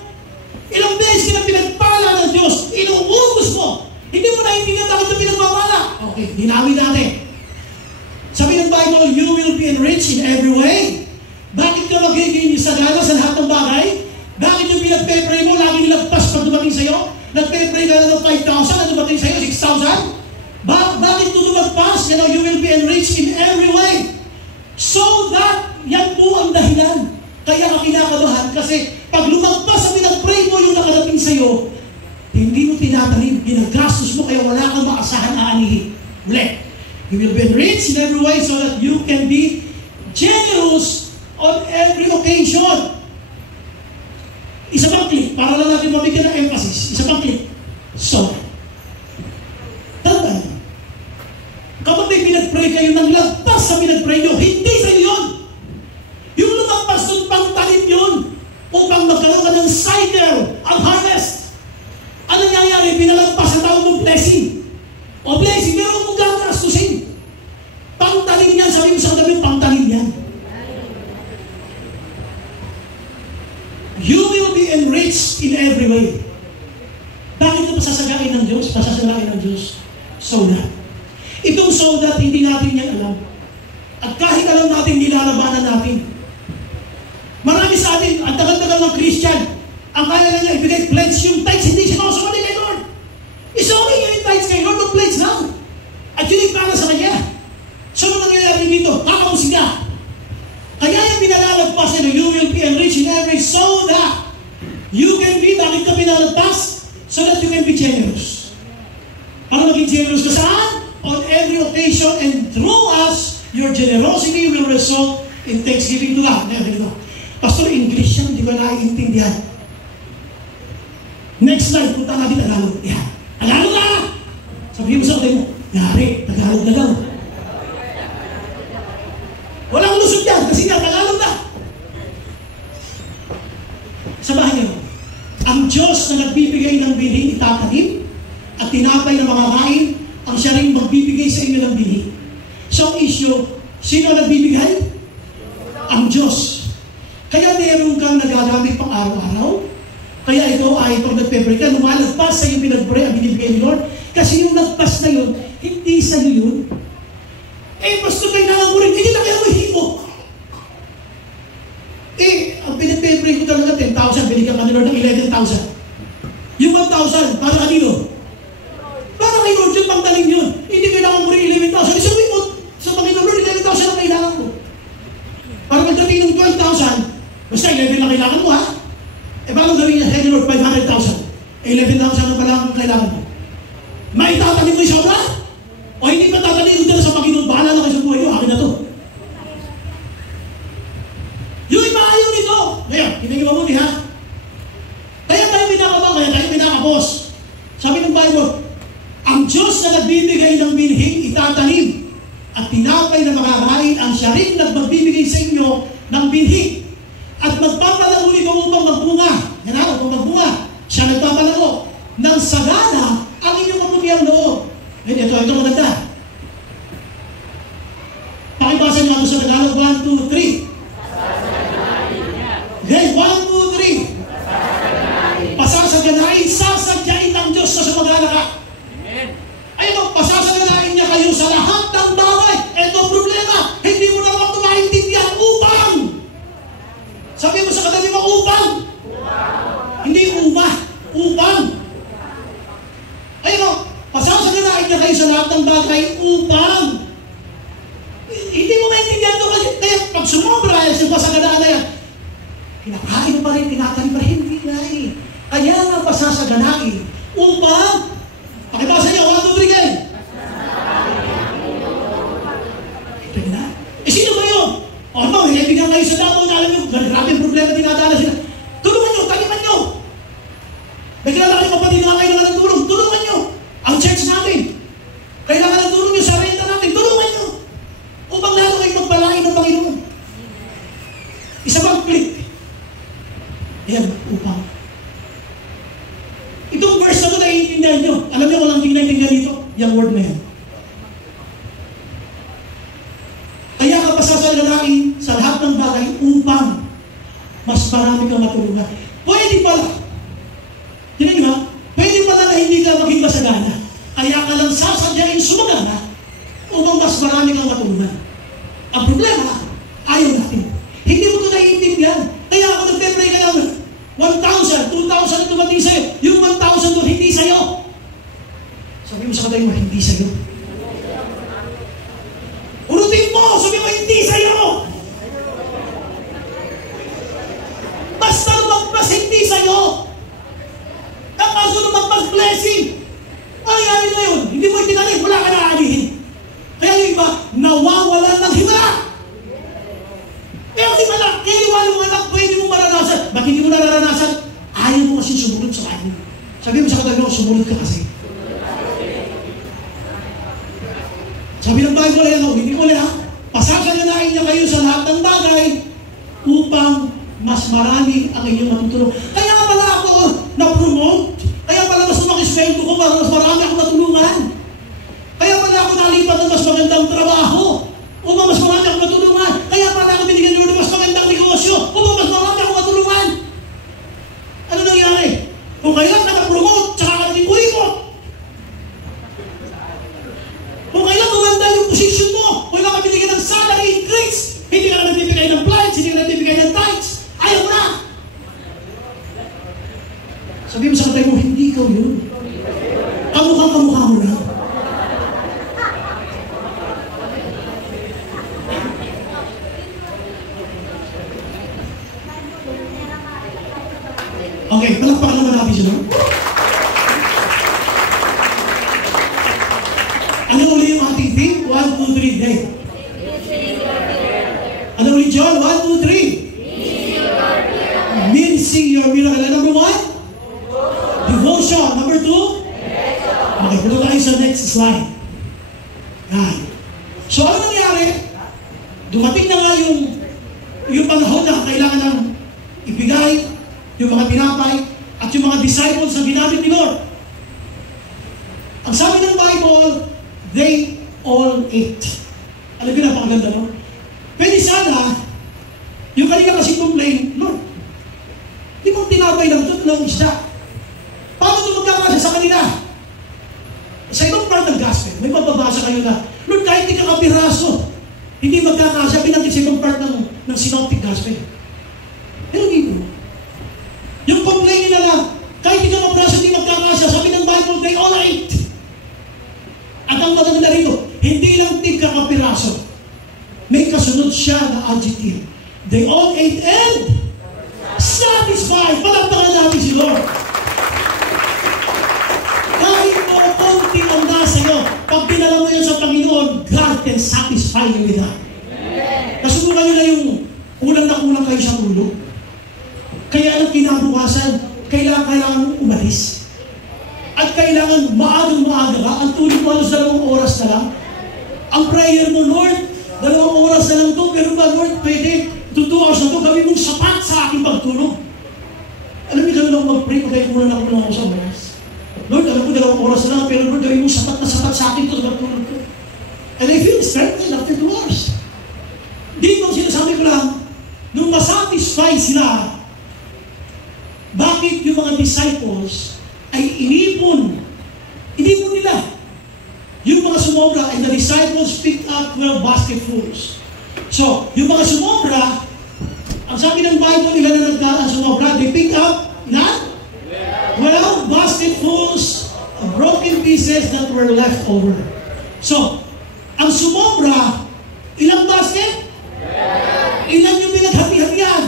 Ilang beses ka na pinagpala ng Diyos, inuubos mo. Hindi mo naintindihan bakit na pinagpapala. Okay, dinawin natin. Sabi ng Bible, you will be enriched in every way. Bakit ka magiging sagana sa lahat ng bagay? Bakit yung pinagpe-pray mo, lagi nilagpas pag dumating sa'yo? Nagpe-pray ka na ng 5,000, na dumating sa'yo, 6,000? Bakit ito lumagpas? You will be enriched in every way. So that, yan po ang dahilan. Kaya ka kinakabahan kasi pag lumagpas ang pinag-pray mo yung nakarating sa'yo, hindi mo tinatanim, ginagastos mo kaya wala kang maasahan aanihin. Ulit. You will be enriched in every way so that you can be generous on every occasion. Isa pang click, para lang natin mabigyan ng emphasis. Isa pang click. So, tandaan. Kapag may pinag-pray kayo, nang lagpas sa pinag-pray nyo, hindi sa iyo yun. Yung lumagpas doon, pang tanim yun. Upang magkaroon ka ng cycle, ang harvest. Ano nangyayari? Pinalagpas ang tawag mong blessing. O blessing, meron mong gagastusin. Pang tanim yan, sabi mo sa katabi, pang tanim yan. You will be enriched in every way. Bakit ito pasasagain ng Diyos? Pasasagain ng Diyos. So that. Itong so that, hindi natin yan alam. At kahit alam natin, nilalabanan natin. Marami sa atin, ang tagal-tagal ng Christian, ang kaya na niya ibigay pledge yung tithes, hindi siya makasumali kay Lord. It's okay yung tithes kay Lord, but pledge now. At yun yung para sa kanya. So, ano nangyayari dito? Kakamusig ka. Kaya yung pinalalagpas nyo, you will be enriched in every so that you can be, bakit ka pinalalagpas? So that you can be generous. Para maging generous ka saan? On every occasion, and through us, your generosity will result in thanksgiving to God. Pastor, English yan, hindi ko naiintindihan. Next slide, punta natin Tagalog. Yan. Tagalog na! Sabihin mo sa kapatid mo, yari, Tagalog na daw. Walang lusot yan, kasi nga, Tagalog na. Sabahin niyo, ang Diyos na nagbibigay ng bilhin itatanim at tinapay ng mga kain, ang siya rin magbibigay sa inyo ng bilhin. So, ang issue, sino nagbibigay? Ang Diyos. Kaya meron kang nagagamit pang araw-araw. Kaya ito ay pag nagpe-pray ka, lumalagpas sa yung pinag-pray ang binibigay ni Lord. Kasi yung nagpas na yun, hindi sa iyo yun. Basta kailangan mo rin, hindi na kaya mo hipo. Ang pinag-pray ko talaga 10,000, binigyan ka ni Lord ng 11,000. Yung 1,000, para kanino? Para kay Lord yun, pangtalim yun. Hindi kailangan mo rin 11,000. Isabi mo, sa Panginoon Lord, 11,000 ang kailangan ko. Para pagdating ng 12,000, basta 11 lang kailangan mo ha. Paano gawin niya, hey Lord, 500,000. 11,000 na pala ang kailangan mo. May tatanim mo yung sobra? O hindi pa tatanim mo sa Panginoon, bahala na kayo sa buhay mo, akin na to. Yung iba ayaw nito. Ngayon, hindi mo mabuti ha. Kaya tayo pinakabang, kaya tayo pinakapos. Sabi ng Bible, ang Diyos na nagbibigay ng binhing itatanim at tinapay na makakain, ang siya rin nagbibigay sa inyo ng binhi at magpapalago nito upang magbunga. Yan na, upang magbunga. Siya nagpapalago ng sagana ang inyong maputiyang loob. Ito maganda. Pakibasa niyo ako sa Tagalog, 1, 2, 3. Okay, 1, 2, 3. Pasasaganain, sasadyain ng Diyos sa mag-alaka. Ayun, pasasaganain niya kayo sa lahat ng bagay. Ito problema, hindi mo na lang maintindihan upang. Sabi mo sa katabi mo, upang. Hindi upang. Ayun, pasasaganain niya kayo sa lahat ng bagay upang. Hindi mo maintindihan ito kasi kaya pag sumobra sa pasaganaan na yan, kinakain mo pa rin, tinatanim pa rin, hindi na eh. Kaya nga pasasaganain upang, pakibasa niya, 1, 2, 3 kayo. Ito na. Sino ba yun? O ano, bigyan kayo sa damo na alam nyo, grabe ang problema dinadala sila. Tulungan nyo, taniman nyo. conflict. Ayan, upang. Itong verse na ito, naiintindihan nyo. Alam niyo kung lang hindi naiintindihan dito? Yung word na yan. Kaya ka pasasalalain sa lahat ng bagay upang mas marami kang matulungan. Pwede pala. Tignan nyo ha? Pwede pala na hindi ka maging masagana. Kaya ka lang sasadyain sumagana upang mas marami kang matulungan. Ang problema, ayaw natin. Hindi mo ito naiintindihan. Kaya ako nagpe-pray ka lang 1,000, 2,000 na dumating sa'yo. Yung 1,000 doon, hindi sa'yo. Sabi mo sa katay mo, hindi sa'yo. Urutin mo, sabi mo, hindi sa'yo. Basta lumagpas, hindi sa'yo. Ang kaso lumagpas, blessing. Ay, na yun. Hindi mo itinanin, wala ka naaanihin. Kaya yung iba, nawawalan ng himala. Kaya himala, kaya iwanan mo anak, pwede mo maranasan. Bakit hindi mo naranasan? Ayaw mo kasi sumunod sa kanya. Sabi mo sa katay mo, sumunod ka kasi. Sabi ng Bible yan, hindi ko ha, pasasaganain niya kayo sa lahat ng bagay upang mas marami ang inyong matutulong. Kaya pala ako na-promote. Kaya pala mas makisweldo ko para mas marami ako natulungan. Kaya pala ako nalipat ng mas magandang trabaho upang mas marami ako matulungan. Kaya pala ako binigyan nyo ng mas magandang negosyo upang mas marami ako matulungan. Ano nangyari? Kung kailan ka na-promote, tsaka ka nag-ikurikot. Kung kailan maganda yung position mo, kung kailan ka binigyan ng salary increase, hindi ka na nagbibigay ng plights, hindi ka na nagbibigay ng tithes, ayaw mo na. Sabi mo sa katay mo, hindi ikaw yun. Kamukha mo na. Okay, palakpakan naman natin siya. Ano uli yung ating theme? 1, 2, 3, day. Ano uli, John? 1, 2, 3. Mincing your miracle. Number 1? Devotion. Number 2? Okay, punta tayo sa next slide. Yan. So, ano nangyari? Dumating na nga yung panahon na kailangan ng ibigay yung mga tinapay at yung mga disciples na ginamit ni Lord. Ang sabi ng Bible, they all ate. Alam niyo, napakaganda, no? Pwede sana, yung kanina kasi complain, Lord, di bang tinapay lang ito ng isda? Paano ito magkakasya sa kanila? Sa ibang part ng gospel, may mababasa kayo na, Lord, kahit di ka kapiraso, hindi magkakasya, pinanggit sa ibang part ng synoptic gospel. Pero dito, yung complain nila na, kahit di ka kapiraso, hindi magkakasya, sabi ng Bible, they all ate. At ang maganda rito, hindi lang tigka kapiraso. May kasunod siya na adjective. They all ate and satisfied. Palakpakan natin si Lord. Kahit mo konti ang nasa iyo, pag pinala mo yan sa Panginoon, God can satisfy you with that. Nasubukan nyo na yung kulang na kulang kayo sa tulog. Kaya ang kinabukasan, kailangan umalis. At kailangan maagang-maaga ka. Ang tulog mo halos 2 oras na lang. Ang prayer mo, Lord, 2 oras na lang to, pero ba, Lord, pwede 2 hours na to, gawin mong sapat sa aking pagtulog. Alam niyo, gano'n ako mag-pray, pagkaya kulang ako sa oras. Lord, alam ko 2 oras na lang, pero Lord, gawin mong sapat na sapat sa akin to sa pagtulog ko. And I feel strengthened after 2 hours. Dito, sinasabi ko lang, nung masatisfy sila, bakit yung mga disciples ay inipon nila. Yung mga sumobra, and the disciples picked up 12 basketfuls. So, yung mga sumobra, ang sabi ng Bible, ilan na nagkaan sumobra, they picked up na 12 basketfuls of broken pieces that were left over. So, ang sumobra, ilang basket? Ilan yung pinaghati-hatian?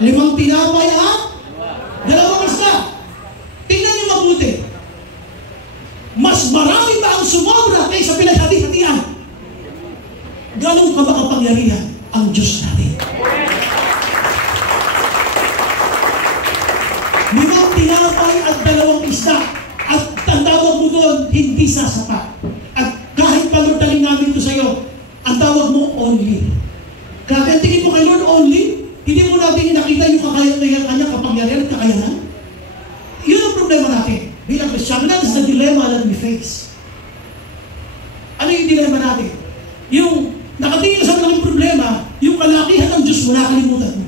5 tinapay at 2 isda. Tingnan niyo mabuti. Mas marami pa ang sumobra kaysa pinaghati-hatian. Ganun ka ba kapangyarihan ang Diyos natin? 5 tinapay at 2 isda. At ang tawag mo doon, hindi sasapat. At kahit palutaling namin ito sa iyo, ang tawag mo, only. Grabe, ang tingin mo kay Lord, only? Hindi mo natin nakita yung kanyang kapangyarihan at kakayanan. Yun ang problema natin. Bilang Kristyano, that is the dilemma that we face. Ano yung dilemma natin? Yung nakatingin sa malaking problema, yung kalakihan ng Diyos mo, nakalimutan mo.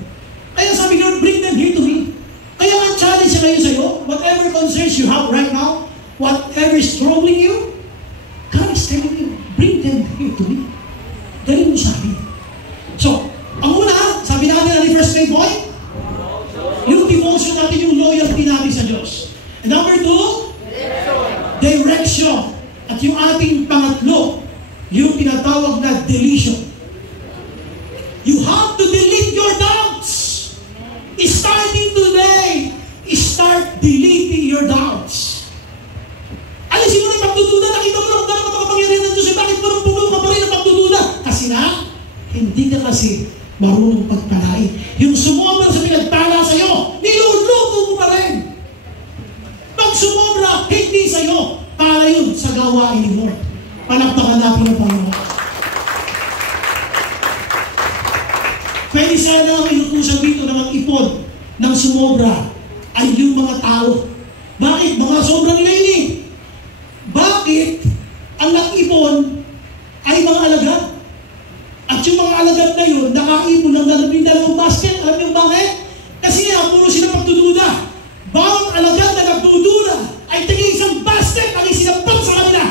Kaya sabi Lord, bring them here to me. Kaya nga challenge siya ngayon sa'yo, whatever concerns you have right now, whatever is troubling you, God is telling you, bring them here to me. Dali mo sa akin. So, ang una, sabi natin na first main point, yung devotion natin, yung loyalty natin sa Diyos. And number two, direction. At yung ating pangatlo, yung tinatawag na deletion. You have to delete your doubts. Starting today, start deleting your doubts. Alisin mo na yung pagdududa. Nakita mo na kung gano'n makapangyarihan ng Diyos. Bakit parang puno ka pa rin ang pagdududa? Kasi hindi ka kasi marunong pagpalain. Yung sumobra sa pinagpala sa'yo, niluluto mo pa rin. Pag sumobra, hindi sa'yo. Para yun sa gawain ni Lord. Palakpakan natin ang Panginoon. Pwede sana ang inutusan dito na mag-ipon ng sumobra ay yung mga tao. Bakit? Mga sobra nila yun eh. Bakit ang nag-ipon ay mga alagad? At yung mga alagad na yun, nakaipon ng dalawang basket. Alam niyo bakit? Kasi nga, puro sila pagdududa. Bawat alagad na nagdududa ay tingin isang basket ang isinapag sa kanila.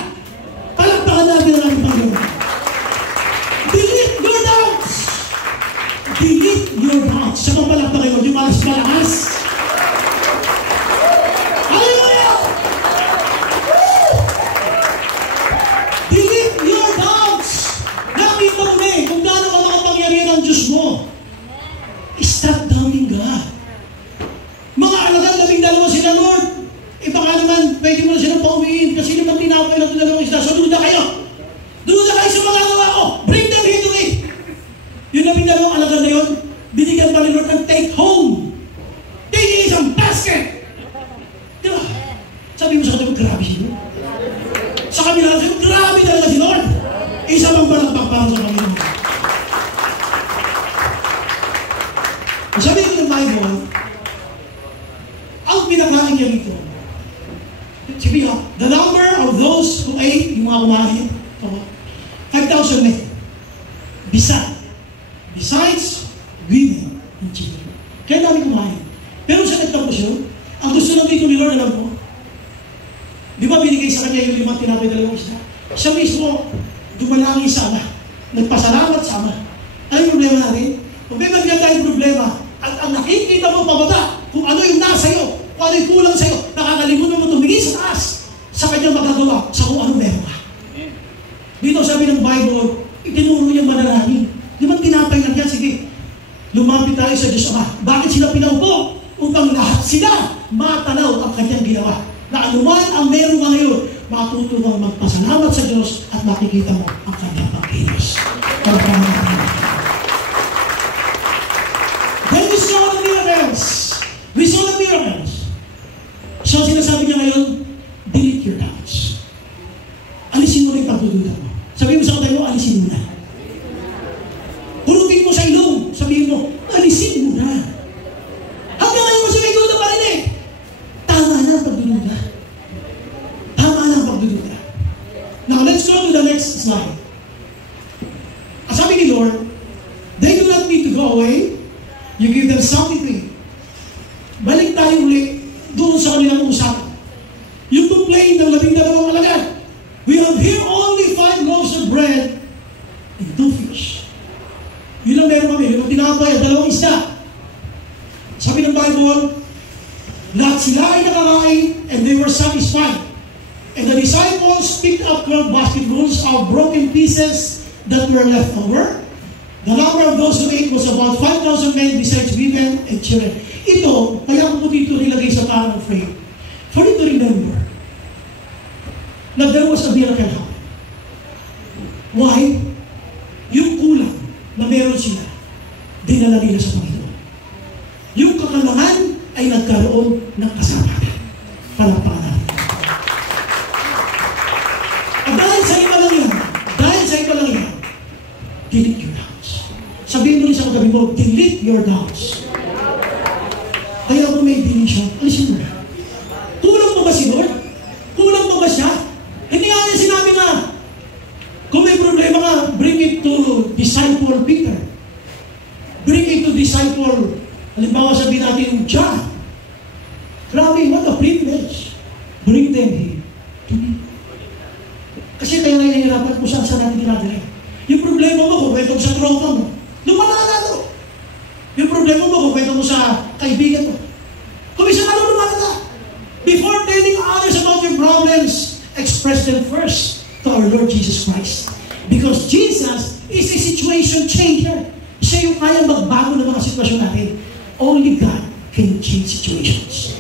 Palakpakan natin ang aming Panginoon. Delete your doubts. Delete your doubts. Sa kong palakpakan yun, yung malakas. Hallelujah! Delete your doubts. Nakita mo na kung gaano ka makapangyarihan ng Diyos mo. Stop doubting God. Mga alagad, 12 sila, Lord. Baka naman, pwede mo na silang pauwiin kasi naman tinapay lang ito dalawang isda. So, duda kayo. Duda kayo sa mga gawa ko. Bring them here to me. Yung 12 alagad na yun, binigyan pa ni Lord ng take home. Tingin isang basket. Diba? Sabi mo sa kanya, grabe si Lord. Sa kabila, grabe talaga si Lord. Isa bang balakpak para sa Panginoon. Sabi ko ng Bible, ang pinakain niya rito, sabi nga, the number of those who ate, yung mga kumain, 5,000 men. Besides women and children. Kaya dami kumain. Pero sa nagtapos yun, ang gusto lang dito ni Lord, alam mo, di ba binigay sa kanya yung 5 tinapay dalawang isda? Siya mismo, dumalangin sa Ama. Nagpasalamat sa Ama. Ano yung problema natin? Kung may magiging tayong problema, at ang nakikita mo pababa, kung ano yung nasa iyo, kung ano yung kulang sa iyo, nakakalimutan mo tumingin sa taas sa kanyang magagawa sa kung ano meron ka. Dito sabi ng Bible, itinuro niya manalangin. Di ba tinapay lang yan? Sige, lumapit tayo sa Diyos Ama. Bakit sila pinaupo? Upang lahat sila matanaw ang kanyang ginawa. Na anuman ang meron ka ngayon, matuto kang magpasalamat sa Diyos at makikita mo ang kanyang pagkilos. Then we saw the miracles. We saw the miracles. So sinasabi niya ngayon, delete your doubts. Alisin mo rin pagdududa mo. Sabihin mo sa katay mo, alisin mo na. Purutin mo sa ilong. Sabihin mo, alisin mo na. Hanggang ngayon mo sa may duda pa rin eh. Tama na ang pagdududa. Tama na ang pagdududa. Now let's go to the next slide. Ang sabi ni Lord, they do not need to go away. You give them something to eat. Balik tayo ulit doon sa kanilang usapan. Yung complaint ng 12 alagad. We have here only 5 loaves of bread and 2 fish. Yun lang meron kami. Yung tinapay at 2 isda. Sabi ng Bible, lahat sila ay nakakain and they were satisfied. And the disciples picked up 12 basketfuls of broken pieces that were left over. The number of those who ate was about 5,000 men besides women and children. Ito, kaya ko po dito nilagay sa parang frame. For you to remember na there was a miracle happen. Why? Yung kulang na meron sila, dinala nila sa Panginoon. Yung kakalangan ay nagkaroon ng kasamahan. Palakpakan natin. At dahil sa iba lang yan, delete your doubts. Sabihin mo rin sa katabi mo, delete your doubts. Kaya kung may delete siya, alisin mo na. Kulang mo ba si Lord? Kulang mo ba siya? Hindi nga niya sinabi nga, kung may problema nga, bring it to disciple Peter. Bring it to disciple, halimbawa sabihin natin, John. Grabe, what a privilege. Bring them here to me. Kasi kaya nahihirapan kung saan natin dinadala. Yung problema mo kung kwento mo sa tropa mo, lumalala to. Yung problema mo kung kwento mo sa kaibigan mo, kung isa ka lumalala. Before telling others about your problems, express them first to our Lord Jesus Christ. Because Jesus is a situation changer. Siya yung kayang magbago ng mga sitwasyon natin. Only God can change situations.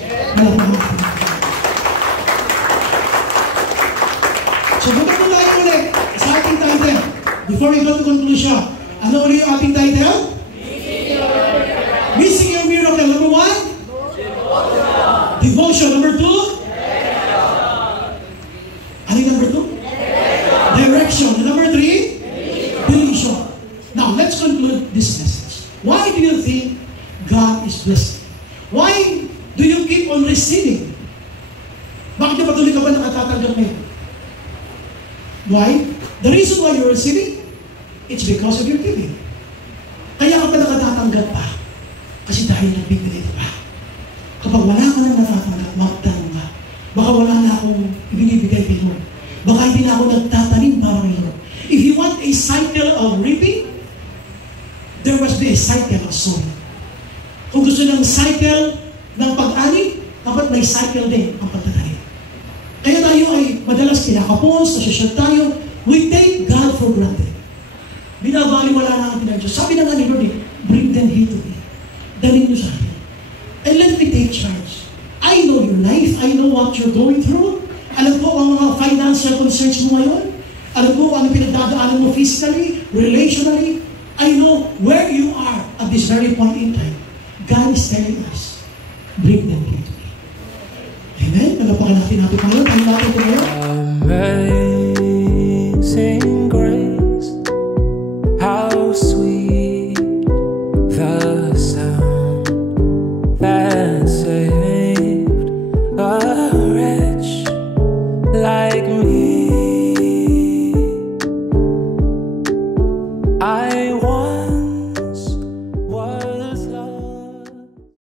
So, buka po tayo ulit sa ating title. Before we go to conclusion, ano ulit yung ating title? Missing your miracle. Number 1? Devotion. Number 2? Ano yung number 2? Direction. And number 3? Deletion. Now, let's conclude this message. Why do you think God is blessing? Why do you keep on receiving? Bakit na patuloy ka ba nakatatanggap ngayon? Why? The reason why you're receiving, it's because of your giving. Kaya ka pa nakatatanggap pa. Kasi dahil nagbibigay ka pa. Kapag wala ka nang natatanggap, magtanong ka. Baka wala na akong ibinibigay kay Lord. Baka hindi na ako nagtatanim para kay Lord. If you want a cycle of reaping, there must be a cycle of sowing. Kung gusto ng cycle ng pag-ani, dapat may cycle din ang pagtatanim. Kaya tayo ay madalas kinakapos, nasyashare tayo, we take God for granted. Binabaliwala na ang pinag-Diyos. Sabi na nga ni Lord, bring them here to me. Dalhin nyo sa akin. And let me take charge. I know your life. I know what you're going through. Alam ko ang mga financial concerns mo ngayon. Alam ko ang pinagdadaanan mo physically, relationally. I know where you are at this very point in time. God is telling us, bring them here to me. Amen? Nagapakan natin natin ngayon. Tayo natin ito ngayon.